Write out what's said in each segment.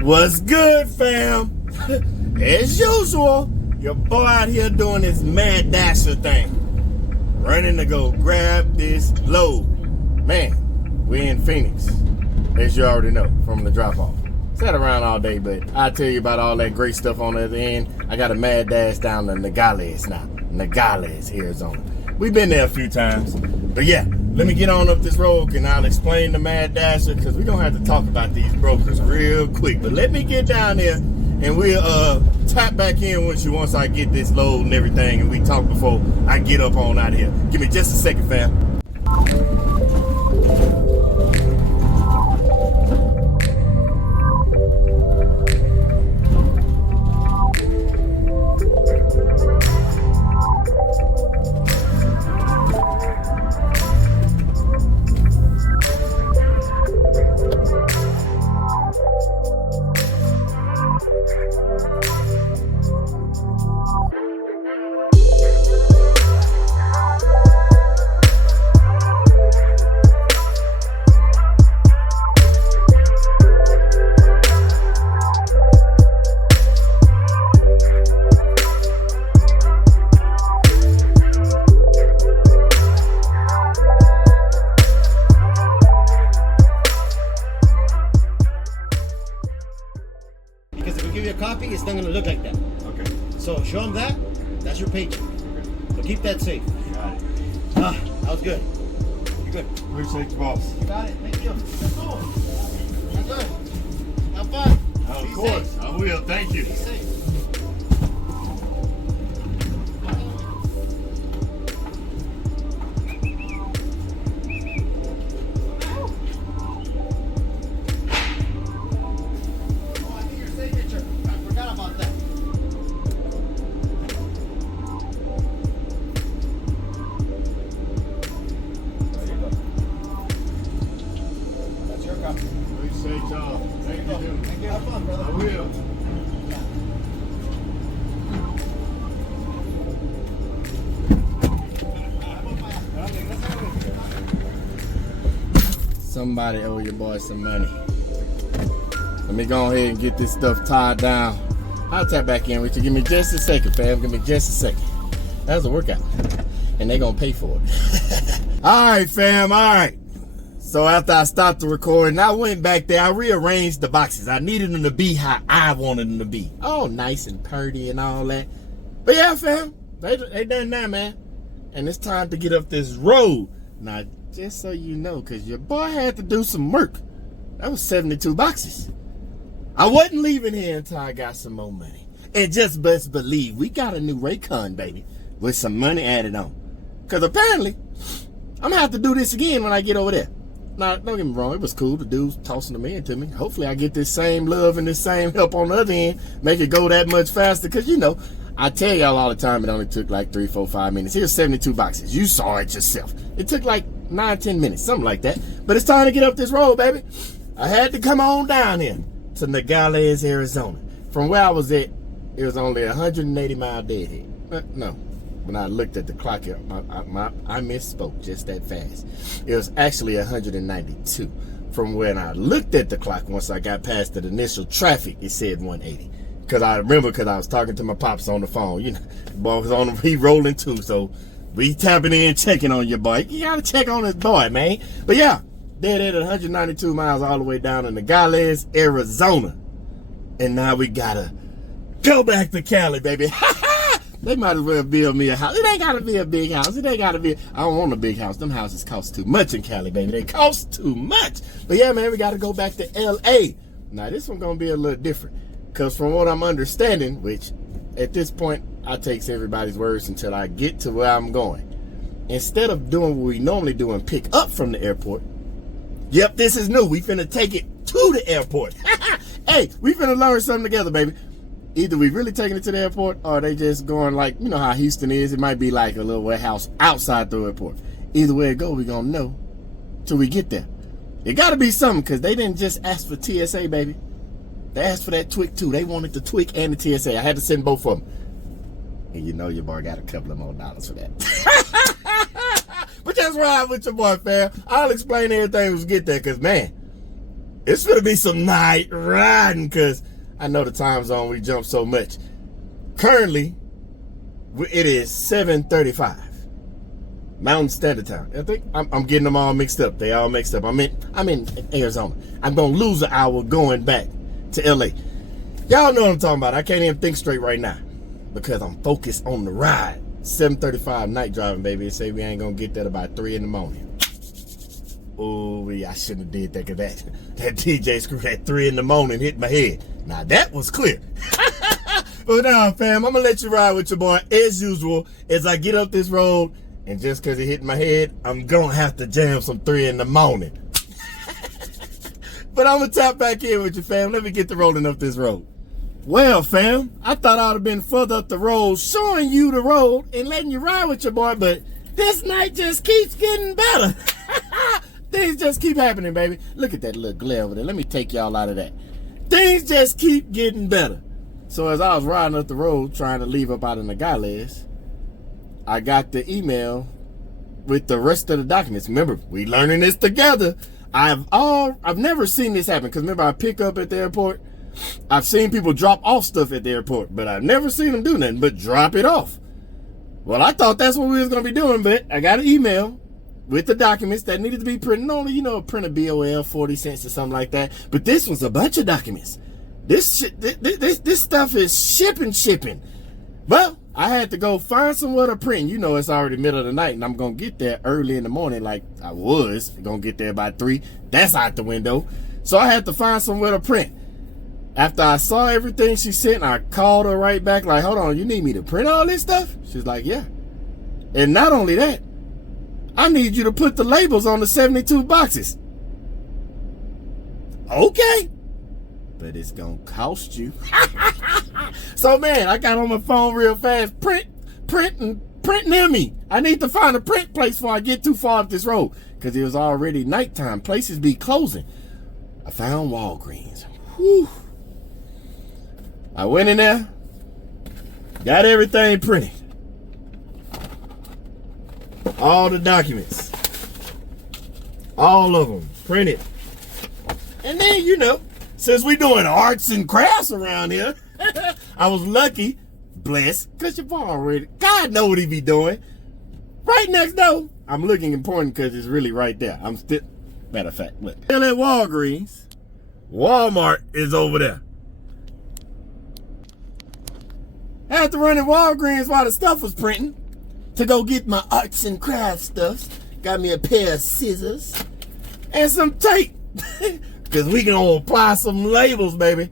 What's good, fam? As usual, your boy out here doing this mad dasher thing. Running to go grab this load. Man, we're in Phoenix, as you already know from the drop-off. Sat around all day, but I'll tell you about all that great stuff on the other end. I got a mad dash down to Nogales now. Nogales, Arizona. We've been there a few times. But yeah, let me get on up this road and I'll explain the mad dasher, because we're going to have to talk about these brokers real quick. But let me get down there and we'll tap back in once I get this load and everything, and we talk before I get up on out of here. Give me just a second, fam. Copy, it's not going to look like that. Okay. So show them that. That's your paycheck. So keep that safe. Got it. That was good. You're good. Appreciate you, boss. You got it. Thank you. Let's go. You're good. Have fun. Of Be course. safe. I will. Thank you. Be safe. Appreciate y'all. Thank you. Thank you. Have fun, brother. I will. Somebody owe your boy some money. Let me go ahead and get this stuff tied down. I'll tap back in with you. Give me just a second, fam. Give me just a second. That was a workout. And they gonna pay for it. All right, fam. All right. So after I stopped the recording, I went back there. I rearranged the boxes. I needed them to be how I wanted them to be. Oh, nice and purty and all that. But yeah, fam, they done that, man. And it's time to get up this road. Now, just so you know, because your boy had to do some work. That was 72 boxes. I wasn't leaving here until I got some more money. And just best believe, we got a new Raycon, baby, with some money added on. Because apparently, I'm going to have to do this again when I get over there. Now, don't get me wrong, it was cool. The dude's tossing the man to me. Hopefully I get this same love and this same help on the other end, make it go that much faster. Because, you know, I tell y'all all the time it only took like 3, 4, 5 minutes. Here's 72 boxes. You saw it yourself. It took like 9, 10 minutes, something like that. But it's time to get up this road, baby. I had to come on down here to Nogales, Arizona. From where I was at, it was only 180 mile deadhead. No. When I looked at the clock, I misspoke just that fast. It was actually 192. From when I looked at the clock, once I got past the initial traffic, it said 180. Because I was talking to my pops on the phone. You know, the boy was on, he rolling too. So we tapping in, checking on your boy. You got to check on this boy, man. But yeah, they're at 192 miles all the way down in Nogales, Arizona. And now we got to go back to Cali, baby. They might as well build me a house. It ain't got to be a big house. It ain't got to be. I don't want a big house. Them houses cost too much in Cali, baby. They cost too much. But yeah, man, we got to go back to L.A. Now, this one going to be a little different. Because from what I'm understanding, which at this point, I take everybody's words until I get to where I'm going. Instead of doing what we normally do and pick up from the airport, yep, this is new. We finna take it to the airport. Hey, we finna learn something together, baby. Either we really taking it to the airport or they just going like, you know how Houston is. It might be like a little warehouse outside the airport. Either way it go, we gonna know till we get there. It gotta be something, because they didn't just ask for TSA, baby. They asked for that TWIC too. They wanted the TWIC and the TSA. I had to send both of them. And you know your boy got a couple of more dollars for that. But just let's ride with your boy, fam. I'll explain everything when we get there, because, man, it's going to be some night riding, because I know the time zone we jump so much. Currently, it is 7:35 Mountain Standard Time. I think I'm getting them all mixed up. They all mixed up. I'm in Arizona. I'm going to lose an hour going back to LA. Y'all know what I'm talking about. I can't even think straight right now because I'm focused on the ride. 7:35 night driving, baby. They say we ain't going to get there about 3 in the morning. Oh, I shouldn't have did that, because that DJ screw at 3 in the morning hit my head. Now, that was clear. But now, fam, I'm going to let you ride with your boy as usual as I get up this road. And just because it hit my head, I'm going to have to jam some 3 in the morning. But I'm going to tap back in with you, fam. Let me get to rolling up this road. Well, fam, I thought I would have been further up the road, showing you the road and letting you ride with your boy, but this night just keeps getting better. Things just keep happening, baby. Look at that little glare over there. Let me take y'all out of that. Things just keep getting better. So as I was riding up the road, trying to leave up out in Nogales, I got the email with the rest of the documents. Remember, we learning this together. I've never seen this happen, because remember, I pick up at the airport. I've seen people drop off stuff at the airport, but I've never seen them do nothing but drop it off. Well, I thought that's what we was going to be doing, but I got an email with the documents that needed to be printed. Only, print a BOL, 40 cents or something like that. But this was a bunch of documents. This stuff is shipping. Well, I had to go find somewhere to print. It's already middle of the night, and I'm going to get there early in the morning like I was. Going to get there by 3. That's out the window. So I had to find somewhere to print. After I saw everything she sent, I called her right back like, hold on, you need me to print all this stuff? She's like, yeah. And not only that, I need you to put the labels on the 72 boxes. Okay. But it's going to cost you. So, man, I got on my phone real fast. Print near me. I need to find a print place before I get too far up this road, because it was already nighttime. Places be closing. I found Walgreens. Whew. I went in there, got everything printed. All the documents. All of them printed. And then, since we doing arts and crafts around here, I was lucky, blessed, because your boy already, God know what he be doing. Right next door, I'm looking important because it's really right there. I'm still, matter of fact, look. Still at Walgreens. Walmart is over there. I had to run in Walgreens while the stuff was printing to go get my arts and crafts stuff. Got me a pair of scissors and some tape. Because we can apply some labels, baby.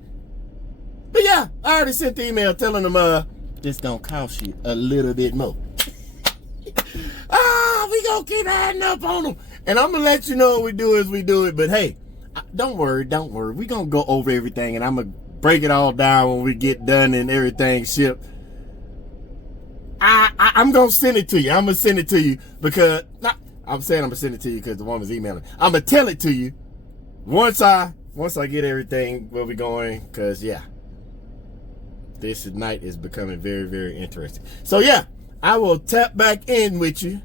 But yeah, I already sent the email telling them, this gonna cost you a little bit more. We gonna keep adding up on them. And I'm gonna let you know what we do as we do it. But hey, don't worry. We gonna go over everything, and I'm gonna break it all down when we get done and everything shipped. I'm gonna send it to you. I'm gonna send it to you because I'm gonna send it to you because the woman's emailing. I'm gonna tell it to you once I get everything where we going. Because yeah, this night is becoming very, very interesting. So yeah, I will tap back in with you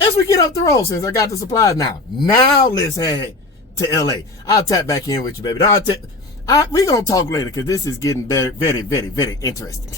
as we get up the road, since I got the supplies now. Now let's head to LA. I'll tap back in with you, baby. We gonna talk later, because this is getting very, very, very, very interesting.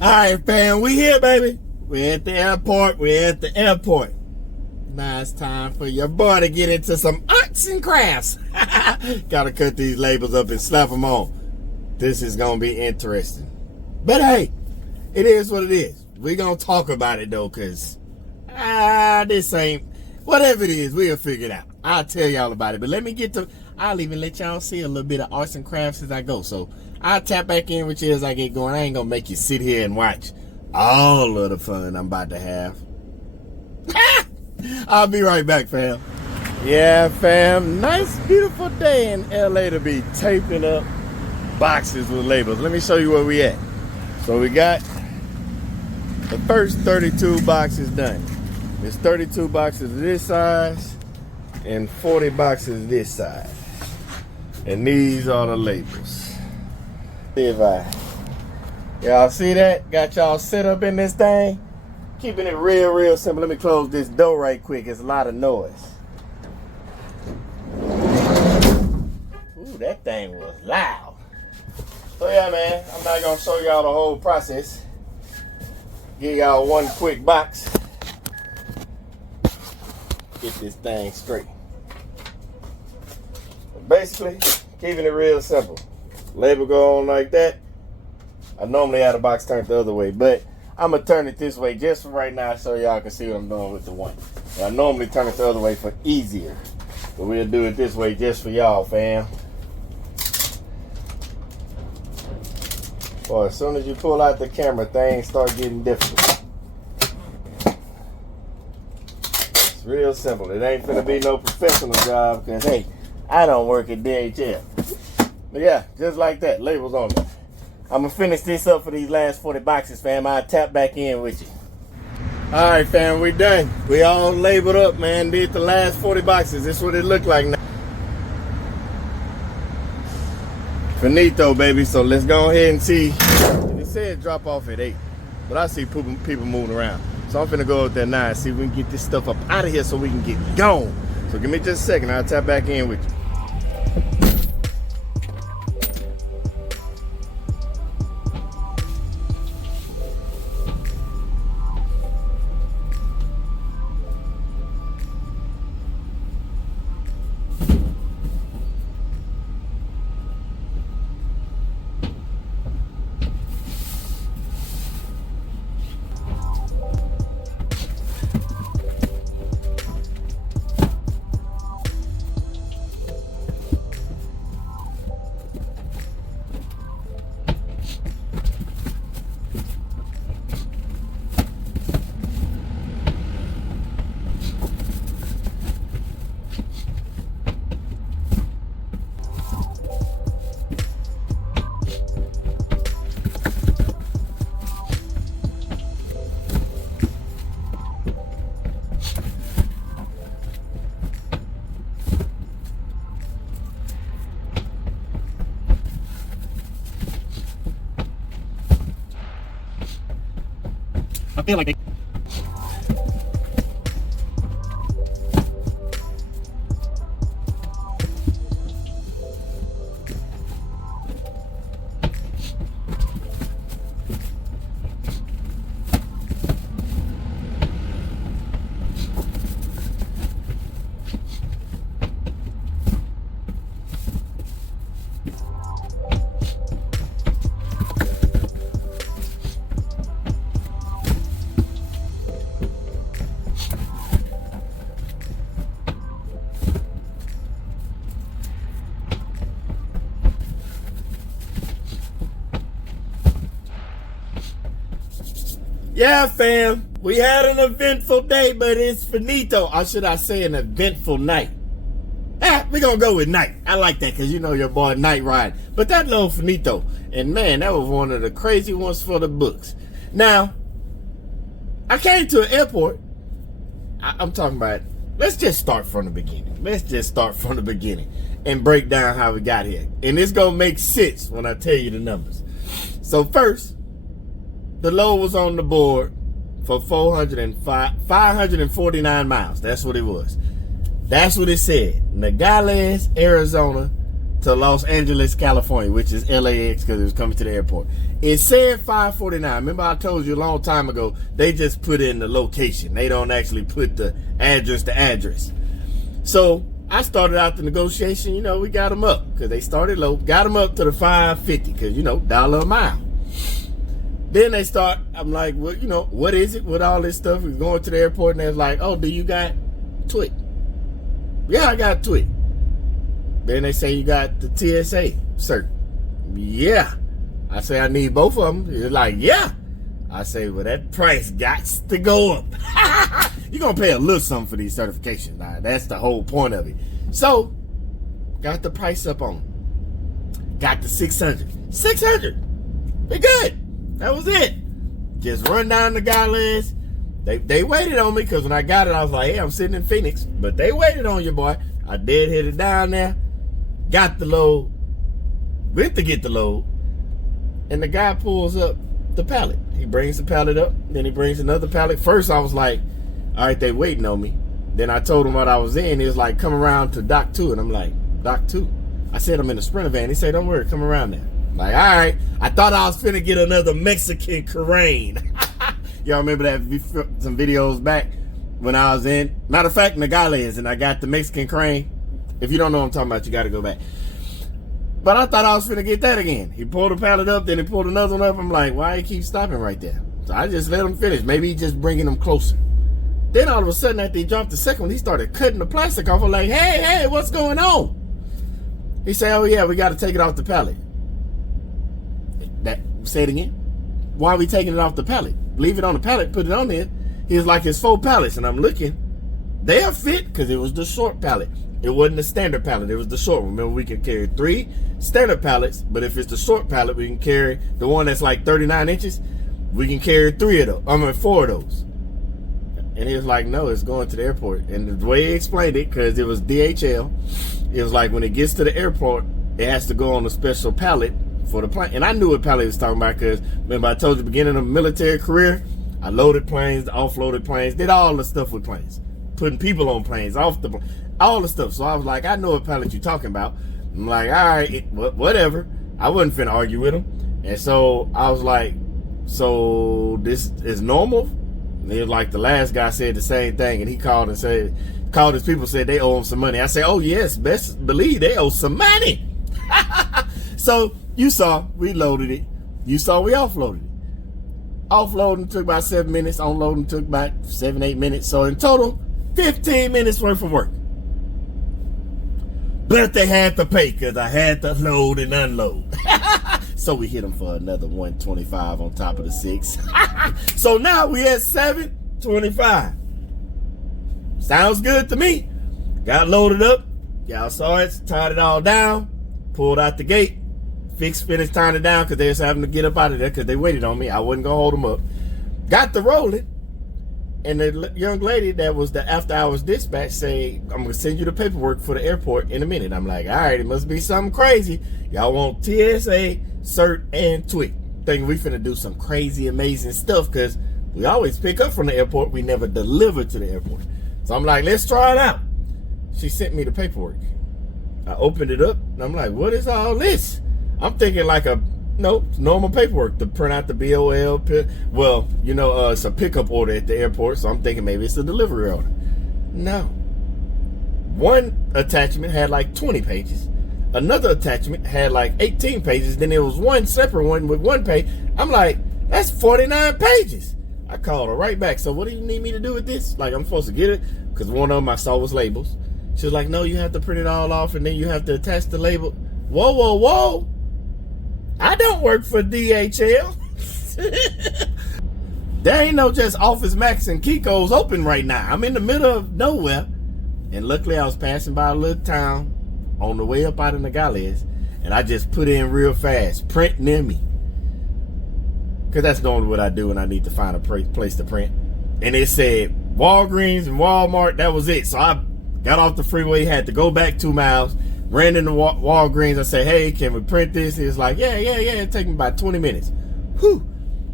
All right, fam, we here, baby. We're at the airport. Now it's time for your boy to get into some arts and crafts. Gotta cut these labels up and slap them on. This is gonna be interesting. But hey, it is what it is. We gonna talk about it though, cause this ain't, whatever it is, we'll figure it out. I'll tell y'all about it. But let me get to, I'll even let y'all see a little bit of arts and crafts as I go. So I'll tap back in with you as I get going. I ain't gonna make you sit here and watch all of the fun I'm about to have. I'll be right back, fam. Yeah, fam. Nice, beautiful day in LA to be taping up boxes with labels. Let me show you where we at. So we got the first 32 boxes done. There's 32 boxes this size and 40 boxes this size. And these are the labels. See if y'all see that? Got y'all set up in this thing. Keeping it real simple. Let me close this door right quick. It's a lot of noise. Ooh, that thing was loud. So yeah, man, I'm not gonna show y'all the whole process. Give y'all one quick box. Get this thing straight. But basically, keeping it real simple. Label go on like that. I normally have the box turned the other way, but I'm gonna turn it this way just for right now so y'all can see what I'm doing with the one. And I normally turn it the other way for easier, but we'll do it this way just for y'all, fam. Boy, as soon as you pull out the camera, things start getting difficult. It's real simple. It ain't finna be no professional job, because hey, I don't work at DHL. But yeah, just like that, labels on it. I'm gonna finish this up for these last 40 boxes, fam. I'll tap back in with you. All right, fam, we done. We all labeled up, man. Did the last 40 boxes. This is what it looked like now. Finito, baby. So let's go ahead and see. It said drop off at 8, but I see people moving around. So I'm finna go up there now and see if we can get this stuff up out of here so we can get gone. So give me just a second. I'll tap back in with you. I feel like they Yeah, fam. We had an eventful day, but it's finito. Or should I say an eventful night? We're going to go with night. I like that because you know your boy Night Ride. But that little finito. And man, that was one of the crazy ones for the books. Now, I came to an airport. I'm talking about, let's just start from the beginning. Let's just start from the beginning and break down how we got here. And it's going to make sense when I tell you the numbers. So first, the load was on the board for 549 miles. That's what it was. That's what it said. Nogales, Arizona to Los Angeles, California, which is LAX because it was coming to the airport. It said 549. Remember I told you a long time ago, they just put in the location. They don't actually put the address to address. So I started out the negotiation, you know, we got them up because they started low. Got them up to the 550 because, you know, $1 a mile. Then they start, I'm like, well, you know, what is it with all this stuff? We're going to the airport and they're like, oh, do you got TWIC? Yeah, I got TWIC. Then they say you got the TSA cert. Yeah. I say I need both of them. It's like, yeah. I say, well, that price got to go up. You're going to pay a little something for these certifications. Now, that's the whole point of it. So, got the price up on them. Got the 600. 600. We're good. That was it. Just run down the guy list. They waited on me because when I got it, I was like, hey, I'm sitting in Phoenix. But they waited on you, boy. I did hit it down there. Got the load. Went to get the load. And the guy pulls up the pallet. He brings the pallet up. Then he brings another pallet. First, I was like, all right, they waiting on me. Then I told him what I was in. He was like, come around to Dock 2. And I'm like, Dock 2? I said, I'm in a Sprinter van. He said, don't worry, come around there. I'm like, all right. I thought I was finna get another Mexican crane. Y'all remember that? Some videos back when I was in. Matter of fact, Nogales, and I got the Mexican crane. If you don't know what I'm talking about, you got to go back. But I thought I was finna get that again. He pulled a pallet up, then he pulled another one up. I'm like, why he keep stopping right there? So I just let him finish. Maybe he just bringing them closer. Then all of a sudden, after he dropped the second one, he started cutting the plastic off. I'm like, hey, what's going on? He said, oh yeah, we got to take it off the pallet. Say it again. Why are we taking it off the pallet? Leave it on the pallet, put it on there. He was like, it's 4 pallets, and I'm looking. They'll fit because it was the short pallet. It wasn't the standard pallet. It was the short one. Remember, we can carry 3 standard pallets, but if it's the short pallet, we can carry the one that's like 39 inches. We can carry 4 of those. And he was like, no, it's going to the airport. And the way he explained it, because it was DHL, it was like when it gets to the airport, it has to go on a special pallet for the plane. And I knew what pallet he was talking about because remember I told you at the beginning of the military career, I loaded planes, offloaded planes, did all the stuff with planes. Putting people on planes, off the plane, all the stuff. So I was like, I know what pallet you're talking about. I'm like, all right, whatever. I wasn't finna argue with him. And so I was like, so this is normal? And he was like, the last guy said the same thing, and he called his people, said they owe him some money. I said, oh yes, best believe they owe some money. So you saw we loaded it. You saw we offloaded it. Offloading took about 7 minutes. Unloading took about 7-8 minutes. So in total, 15 minutes worth of work. But they had to pay because I had to load and unload. So we hit them for another 125 on top of the 6. So now we at 725. Sounds good to me. Got loaded up. Y'all saw it. Tied it all down. Pulled out the gate. Finished tying it down because they was having to get up out of there because they waited on me. I wasn't going to hold them up. Got the rolling. And the young lady that was the after hours dispatch say, I'm going to send you the paperwork for the airport in a minute. I'm like, all right, it must be something crazy. Y'all want TSA, CERT, and TWIC. Thinking we finna do some crazy, amazing stuff because we always pick up from the airport. We never deliver to the airport. So I'm like, let's try it out. She sent me the paperwork. I opened it up, and I'm like, what is all this? I'm thinking like normal paperwork to print out the BOL. Well, it's a pickup order at the airport, so I'm thinking maybe it's a delivery order. No. One attachment had like 20 pages. Another attachment had like 18 pages. Then there was one separate one with 1 page. I'm like, that's 49 pages. I called her right back. So what do you need me to do with this? Like, I'm supposed to get it? Because one of them I saw was labels. She was like, no, you have to print it all off and then you have to attach the label. Whoa. I don't work for DHL. There ain't no just Office Max and Kiko's open right now. I'm in the middle of nowhere. And luckily I was passing by a little town on the way up out of Nogales. And I just put in real fast, print near me. Because that's normally what I do when I need to find a place to print. And it said Walgreens and Walmart, that was it. So I got off the freeway, had to go back 2 miles. Ran into Walgreens. I said, hey, can we print this? He was like, yeah. It take me about 20 minutes. Whew.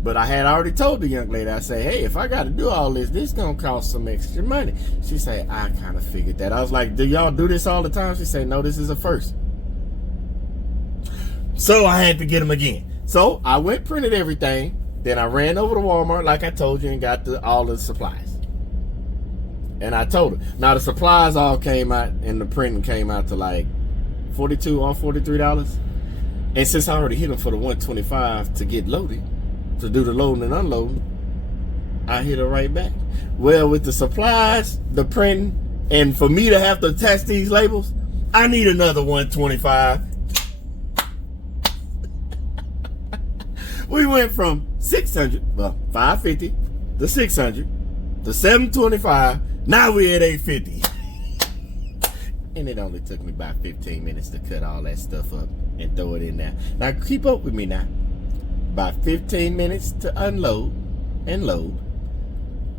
But I had already told the young lady, I said, hey, if I got to do all this going to cost some extra money. She said, I kind of figured that. I was like, do y'all do this all the time? She said, no, this is a first. So I had to get them again. So I went printed everything. Then I ran over to Walmart like I told you and got all the supplies. And I told her. Now the supplies all came out and the printing came out to like $42 or $43. And since I already hit them for the $125 to get loaded, to do the loading and unloading, I hit her right back. Well, with the supplies, the printing, and for me to have to attach these labels, I need another 125. We went from 600, well, 550 to 600 to 725. Now we're at 850. And it only took me about 15 minutes to cut all that stuff up and throw it in there. Now keep up with me now. About 15 minutes to unload and load.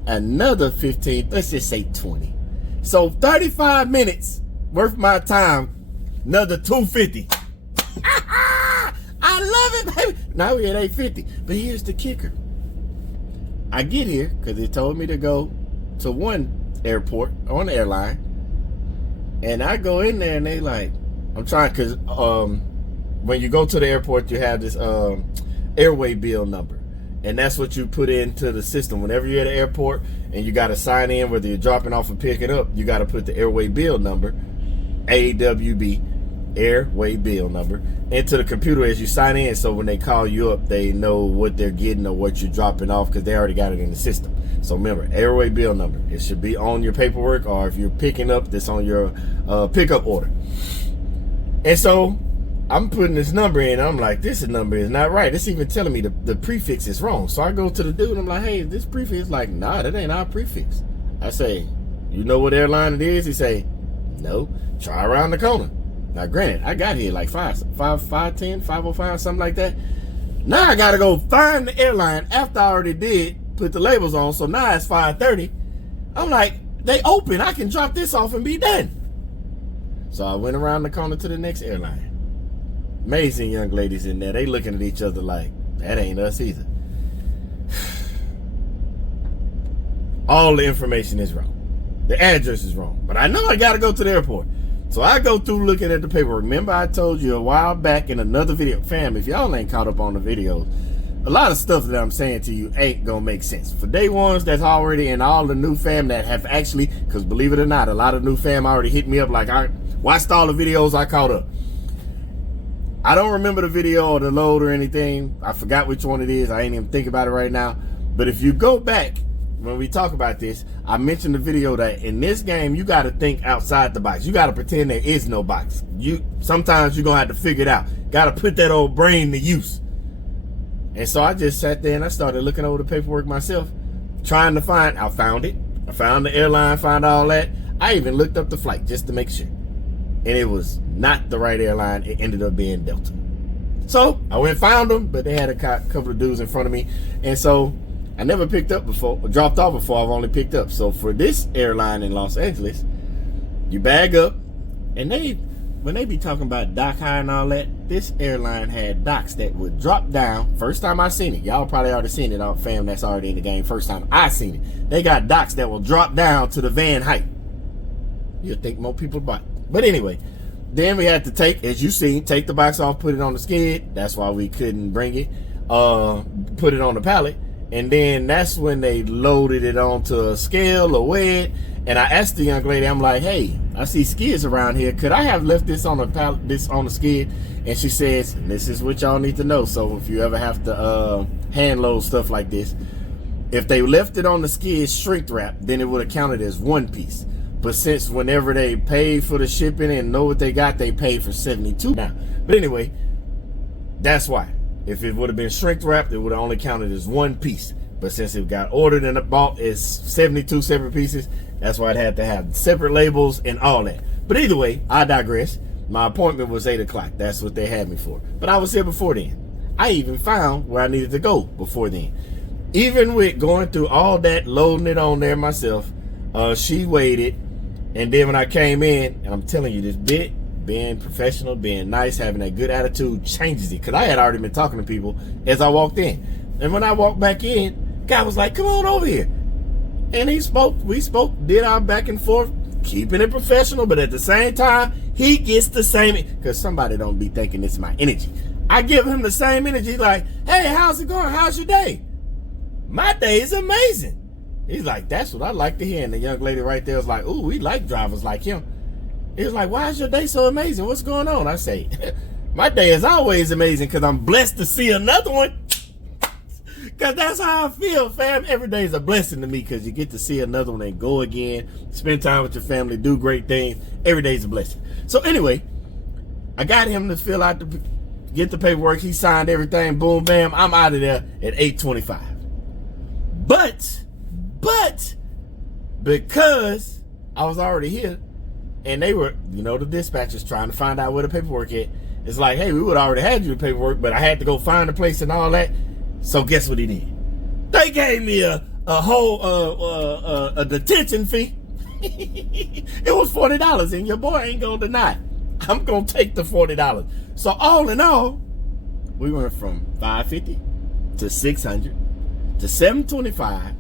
Another 15, let's just say 20. So 35 minutes worth my time. Another 250. I love it, baby. Now we're at 850. But here's the kicker. I get here because they told me to go to one airport on the airline. And I go in there and they like, I'm trying, because when you go to the airport, you have this airway bill number. And that's what you put into the system. Whenever you're at the airport and you got to sign in, whether you're dropping off or picking up, you got to put the airway bill number, AWB, airway bill number, into the computer as you sign in. So when they call you up, they know what they're getting or what you're dropping off because they already got it in the system. So remember, airway bill number. It should be on your paperwork, or if you're picking up, that's on your pickup order. And so I'm putting this number in. I'm like, this number is not right. It's even telling me the prefix is wrong. So I go to the dude and I'm like, hey, this prefix? Like, nah, that ain't our prefix. I say, you know what airline it is? He say, no, try around the corner. Now, granted, I got here like 5:10, 5:05, something like that. Now I got to go find the airline after I already did put the labels on. So now it's 5:30. I'm like, they open. I can drop this off and be done. So I went around the corner to the next airline. Amazing young ladies in there. They looking at each other like, that ain't us either. All the information is wrong. The address is wrong. But I know I got to go to the airport. So I go through looking at the paperwork. Remember I told you a while back in another video. Fam, if y'all ain't caught up on the videos, a lot of stuff that I'm saying to you ain't gonna make sense. For day ones that's already, and all the new fam that have actually, because believe it or not, a lot of new fam already hit me up like, I watched all the videos, I caught up. I don't remember the video or the load or anything. I forgot which one it is. I ain't even think about it right now. But if you go back, when we talk about this, I mentioned the video that in this game, you got to think outside the box. You got to pretend there is no box. Sometimes you're going to have to figure it out. Got to put that old brain to use. And so I just sat there and I started looking over the paperwork myself, trying to find, I found it. I found the airline, found all that. I even looked up the flight just to make sure. And it was not the right airline. It ended up being Delta. So I went and found them, but they had a couple of dudes in front of me. And so I never picked up before, dropped off before. I've only picked up. So for this airline in Los Angeles, you bag up, and when they be talking about dock high and all that, this airline had docks that would drop down. First time I seen it, y'all probably already seen it, fam that's already in the game. First time I seen it, they got docks that will drop down to the van height. You'd think more people bought it. But anyway, then we had to take the box off, put it on the skid. That's why we couldn't bring it, put it on the pallet. And then that's when they loaded it onto a scale or weigh it. And I asked the young lady, I'm like, hey, I see skids around here. Could I have left this on a pallet, this on the skid? And she says, this is what y'all need to know. So if you ever have to hand load stuff like this, if they left it on the skid shrink wrap, then it would have counted as one piece. But since whenever they paid for the shipping and know what they got, they paid for 72 now. But anyway, that's why. If it would have been shrink wrapped, it would have only counted as one piece. But since it got ordered and bought as 72 separate pieces, that's why it had to have separate labels and all that. But either way, I digress. My appointment was 8 o'clock. That's what they had me for. But I was here before then. I even found where I needed to go before then. Even with going through all that, loading it on there myself, she weighed it. And then when I came in, and I'm telling you, this bit, being professional, being nice, having that good attitude changes it. Because I had already been talking to people as I walked in. And when I walked back in, guy was like, come on over here. And we spoke, did our back and forth, keeping it professional, but at the same time, he gets the same, because somebody don't be thinking it's my energy. I give him the same energy, like, hey, how's it going? How's your day? My day is amazing. He's like, that's what I like to hear. And the young lady right there was like, ooh, we like drivers like him. He was like, why is your day so amazing? What's going on? I say, my day is always amazing because I'm blessed to see another one. Cause that's how I feel, fam. Every day is a blessing to me because you get to see another one and go again, spend time with your family, do great things. Every day is a blessing. So anyway, I got him to fill out get the paperwork. He signed everything. Boom, bam. I'm out of there at 8:25. But because I was already here, and they were, the dispatchers trying to find out where the paperwork is. It's like, hey, we would already had you the paperwork, but I had to go find the place and all that. So guess what he did? They gave me a whole a detention fee. It was $40, and your boy ain't gonna deny it. I'm gonna take the $40. So all in all, we went from $550 to $600 to $725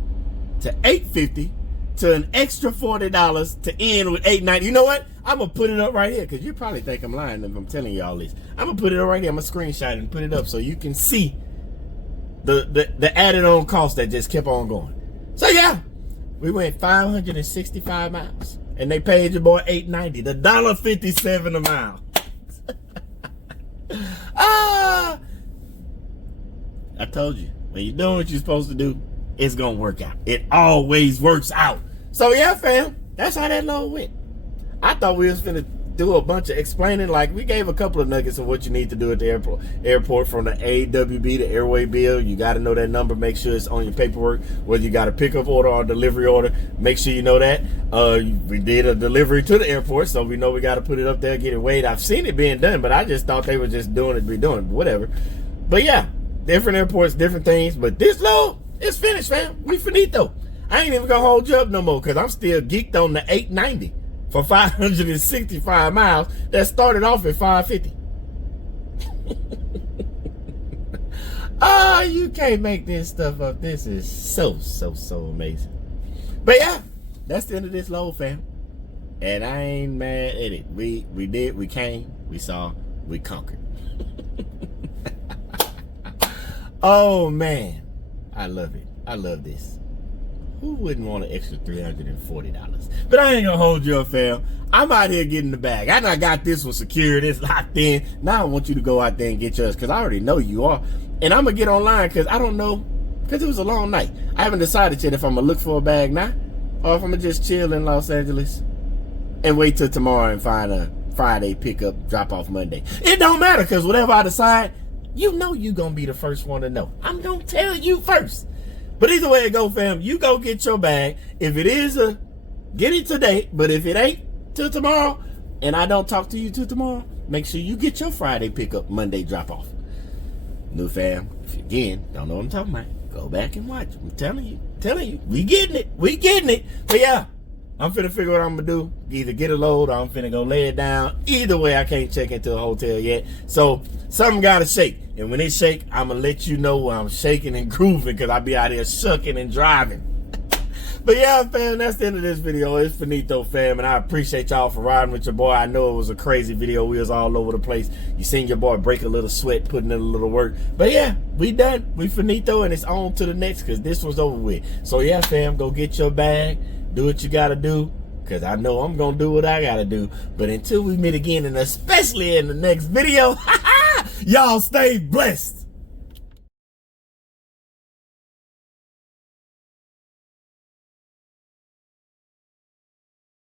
to $850 to an extra $40 to end with $890. You know what? I'm gonna put it up right here because you probably think I'm lying if I'm telling you all this. I'm gonna put it up right here. I'm gonna screenshot it and put it up so you can see the added on cost that just kept on going. So yeah, we went 565 miles and they paid your boy $890, the $1.57 a mile. I told you, when you're doing what you're supposed to do, it's gonna work out. It always works out. So yeah, fam, that's how that load went. I thought we was finna do a bunch of explaining. Like, we gave a couple of nuggets of what you need to do at the airport from the AWB, the airway bill. You got to know that number. Make sure it's on your paperwork. Whether you got a pickup order or a delivery order, make sure you know that. We did a delivery to the airport, so we know we got to put it up there, get it weighed. I've seen it being done, but I just thought they were just doing it, but whatever. But yeah, different airports, different things. But this load, it's finished, fam. We finito. I ain't even gonna hold you up no more because I'm still geeked on the 890 for 565 miles that started off at 550. You can't make this stuff up. This is so amazing. But yeah, that's the end of this load, fam. And I ain't mad at it. We did, we came, we saw, we conquered. Oh man, I love it. I love this. Who wouldn't want an extra $340? But I ain't gonna hold you up, fam. I'm out here getting the bag. I done got this one secured. It's locked in. Now I want you to go out there and get yours because I already know you are. And I'm gonna get online because I don't know, because it was a long night. I haven't decided yet if I'm gonna look for a bag now or if I'm gonna just chill in Los Angeles and wait till tomorrow and find a Friday pickup, drop off Monday. It don't matter because whatever I decide, you know you gonna be the first one to know. I'm gonna tell you first. But either way it go, fam, you go get your bag. If it is get it today. But if it ain't till tomorrow, and I don't talk to you till tomorrow, make sure you get your Friday pickup, Monday drop off. New fam, if you again don't know what I'm talking about, go back and watch. I'm telling you, we getting it. But yeah, I'm finna figure what I'm gonna do. Either get a load or I'm finna go lay it down. Either way, I can't check into a hotel yet. So something gotta shake. And when it shake, I'm gonna let you know when I'm shaking and grooving because I be out here shucking and driving. But yeah, fam, that's the end of this video. It's finito, fam, and I appreciate y'all for riding with your boy. I know it was a crazy video. We was all over the place. You seen your boy break a little sweat, putting in a little work. But yeah, we done. We finito, and it's on to the next because this was over with. So yeah, fam, go get your bag. Do what you gotta do, because I know I'm gonna do what I gotta do. But until we meet again, and especially in the next video, y'all stay blessed.